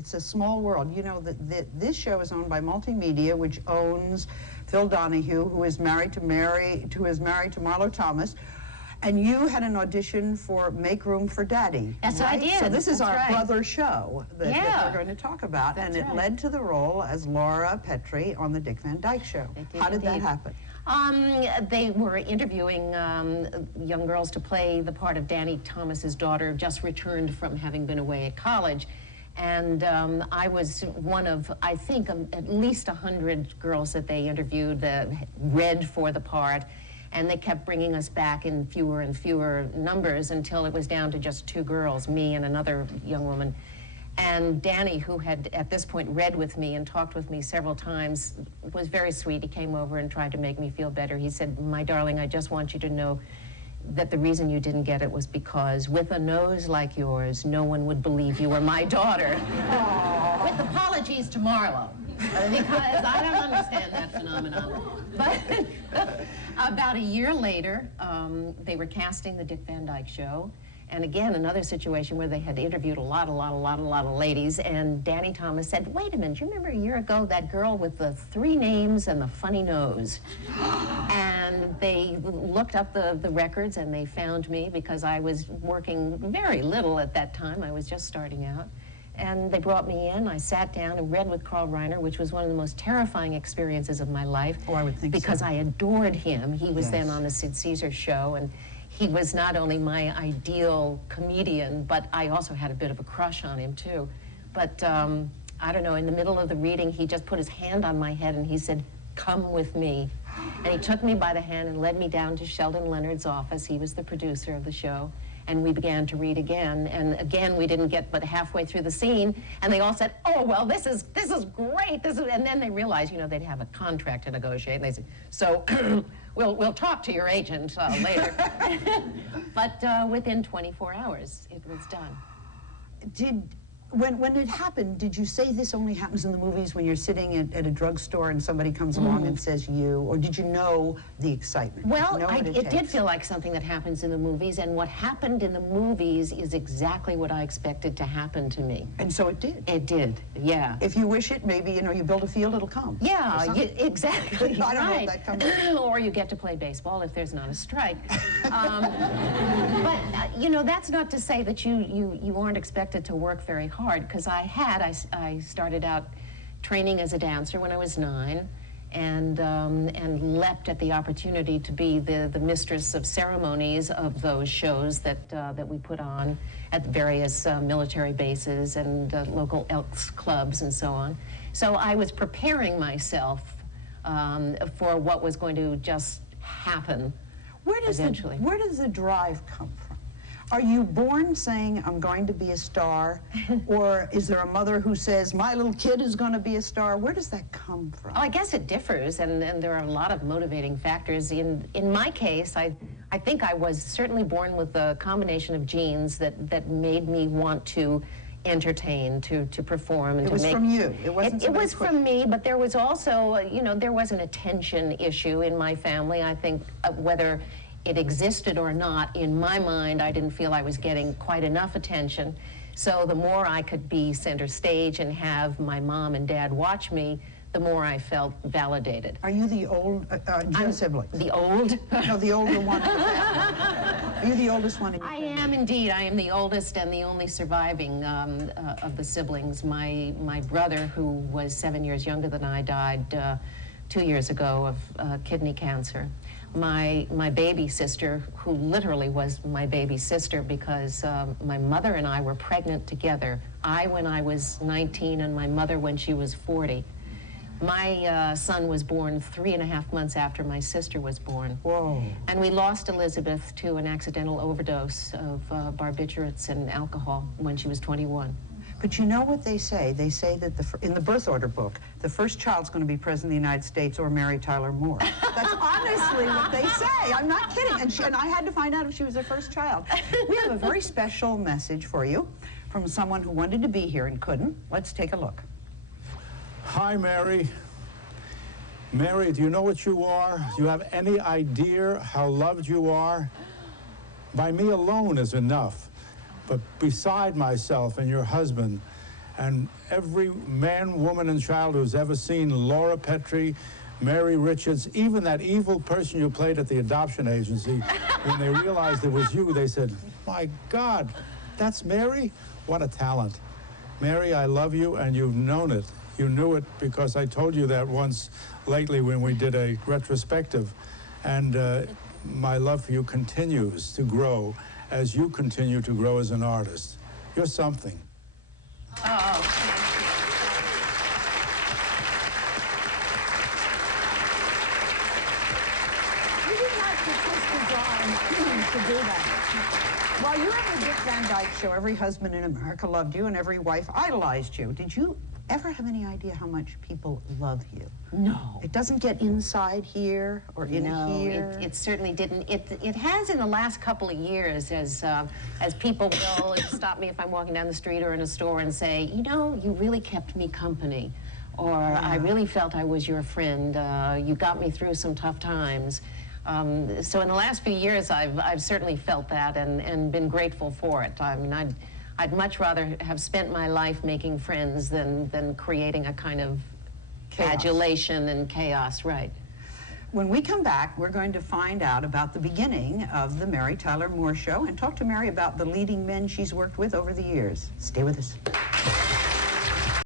it's a small world. You know that this show is owned by Multimedia, which owns Phil Donahue, who is married to Marlo Thomas. And you had an audition for Make Room for Daddy. That's right? What I did. So this is our right. brother show that we're going to talk about. That's and it led to the role as Laura Petrie on the Dick Van Dyke Show. How did that happen? They were interviewing young girls to play the part of Danny Thomas's daughter, just returned from having been away at college. And I was one of, I think, at least 100 girls that they interviewed that read for the part. And they kept bringing us back in fewer and fewer numbers until it was down to just 2 girls, me and another young woman. And Danny, who had at this point read with me and talked with me several times, was very sweet. He came over and tried to make me feel better. He said, "My darling, I just want you to know that the reason you didn't get it was because with a nose like yours, no one would believe you were my daughter." With apologies to Marlo, because I don't understand that phenomenon. But about a year later, they were casting the Dick Van Dyke Show. And again, another situation where they had interviewed a lot of ladies, and Danny Thomas said, "Wait a minute, you remember a year ago that girl with the 3 names and the funny nose?" And they looked up the records and they found me because I was working very little at that time. I was just starting out. And they brought me in, I sat down and read with Carl Reiner, which was one of the most terrifying experiences of my life. Oh, I would think because so. I adored him. He was Yes. then on the Sid Caesar show, and he was not only my ideal comedian, but I also had a bit of a crush on him too. But I don't know, in the middle of the reading, he just put his hand on my head and he said, "Come with me." And he took me by the hand and led me down to Sheldon Leonard's office. He was the producer of the show. And we began to read again, and again we didn't get but halfway through the scene, and they all said, "Oh well, this is great." And then they realized, you know, they'd have a contract to negotiate, and they said, "So we'll talk to your agent later." But within 24 hours, it was done. When it happened, did you say this only happens in the movies when you're sitting at a drugstore and somebody comes along and says you, or did you know the excitement? Well, it did feel like something that happens in the movies, and what happened in the movies is exactly what I expected to happen to me. And so it did? It did, yeah. If you wish it, maybe, you know, you build a field, it'll come. Yeah, exactly. I don't know if that comes. Or you get to play baseball if there's not a strike. But, you know, that's not to say that you aren't expected to work very hard, because I started out training as a dancer when I was 9, and leapt at the opportunity to be the mistress of ceremonies of those shows that we put on at various military bases and local Elks clubs and so on. So I was preparing myself for what was going to just happen eventually. Where does the drive come from? Are you born saying, "I'm going to be a star," or is there a mother who says, "My little kid is going to be a star"? Where does that come from? Oh, I guess it differs, and there are a lot of motivating factors. In my case, I think I was certainly born with a combination of genes that made me want to entertain, to perform, and it was from you. It wasn't. It was from me, but there was also, you know, there was an attention issue in my family. I think whether it existed or not, in my mind, I didn't feel I was getting quite enough attention. So the more I could be center stage and have my mom and dad watch me, the more I felt validated. Are you the old, Jim siblings? The old? No, the older one in the family. Are you the oldest one in your family? I am indeed. I am the oldest and the only surviving of the siblings. My brother, who was 7 years younger than I, died 2 years ago of kidney cancer. My baby sister, who literally was my baby sister because my mother and I were pregnant together. I when I was 19 and my mother when she was 40. My son was born 3.5 months after my sister was born. Whoa. And we lost Elizabeth to an accidental overdose of barbiturates and alcohol when she was 21. But you know what they say? They say that in the birth order book, the first child's going to be President of the United States or Mary Tyler Moore. That's honestly what they say. I'm not kidding. And I had to find out if she was her first child. We have a very special message for you from someone who wanted to be here and couldn't. Let's take a look. Hi, Mary. Mary, do you know what you are? Do you have any idea how loved you are? By me alone is enough. But beside myself and your husband And every man, woman, and child who's ever seen Laura Petrie, Mary Richards, even that evil person you played at the adoption agency, when they realized it was you, they said, my God, that's Mary? What a talent. Mary, I love you, and you've known it. You knew it because I told you that once lately when we did a retrospective. And my love for you continues to grow as you continue to grow as an artist. You're something. Oh. You didn't have to twist his arm to do that. While you were on the Dick Van Dyke Show, every husband in America loved you and every wife idolized you. Did you ever have any idea how much people love you? No. It doesn't get inside here or in here? It certainly didn't. It has in the last couple of years as people will stop me if I'm walking down the street or in a store and say, you know, you really kept me company. Or I really felt I was your friend. You got me through some tough times. So in the last few years, I've certainly felt that and been grateful for it. I mean, I'd much rather have spent my life making friends than creating a kind of Chaos. adulation and chaos, right. When we come back, we're going to find out about the beginning of the Mary Tyler Moore Show and talk to Mary about the leading men she's worked with over the years. Stay with us.